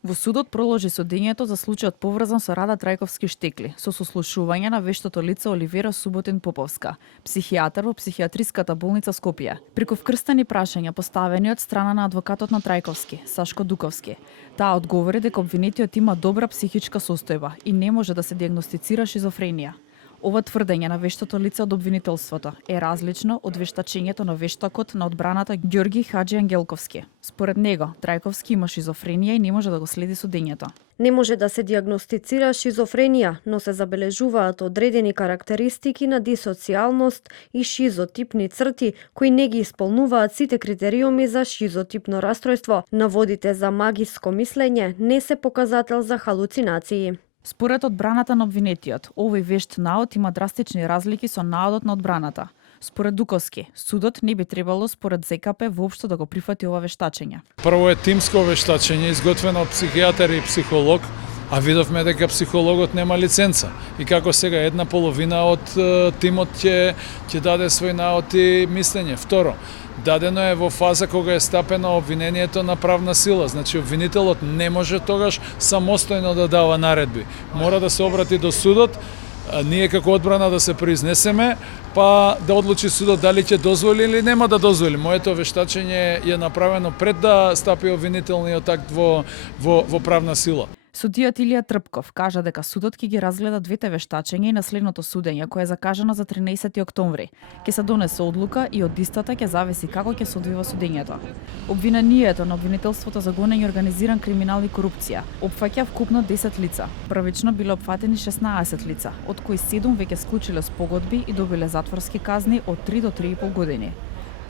Во судот проложи судењето за случајот поврзан со Рада Трајковски Штекли, со сослушување на вештото лице Оливера Суботин Поповска, психијатар во психијатриската болница Скопје. Преку вкрстени прашања поставени од страна на адвокатот на Трајковски, Сашко Дуковски, таа одговори дека обвинетиот има добра психичка состојба и не може да се диагностицира шизофренија. Ова тврдење на вештото лице од обвинителството е различно од вештачењето на вештакот на одбраната Ѓорги Хаџи Ангелковски. Според него, Трајковски има шизофренија и не може да го следи судењето. Не може да се диагностицира шизофренија, но се забележуваат одредени карактеристики на дисоцијалност и шизотипни црти, кои не ги исполнуваат сите критериуми за шизотипно растројство. Наводите за магиско мислење не се показател за халуцинации. Според одбраната на обвинетиот, овој вешт наод има драстични разлики со наодот на одбраната. Според Дуковски, судот не би требало според ЗКП воопшто да го прифати ова вештачење. Прво е тимско вештачење изготвено од психијатар и психолог, а видовме дека психологот нема лиценца. И како сега една половина од тимот ќе даде свој наод и мислење. Второ, дадено е во фаза кога е стапено обвинението на правна сила. Значи, обвинителот не може тогаш самостојно да дава наредби. Мора да се обрати до судот, ние како одбрана да се произнесеме, па да одлучи судот дали ќе дозволи или нема да дозволи. Моето вештачење е направено пред да стапи обвинителниот акт во правна сила. Судијат Илија Трпков кажа дека судот ќе ги разгледа двете вештачења и наследното судење, кое е закажано за 13 октомври. Ќе се донесе одлука и од истата ќе зависи како ќе се одвива судењето. Обвинението на обвинителството за гонење организиран криминал и корупција опфаќа вкупно 10 лица. Првично биле опфатени 16 лица, од кои 7 веќе склучиле спогодби и добиле затворски казни од 3 до 3,5 години.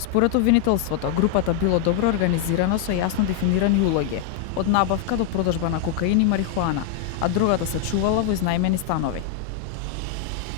Според обвинителството, групата било добро организирана со јасно дефинирани улоги, од набавка до продажба на кокаин и марихуана, а другата се чувала во изнајмени станови.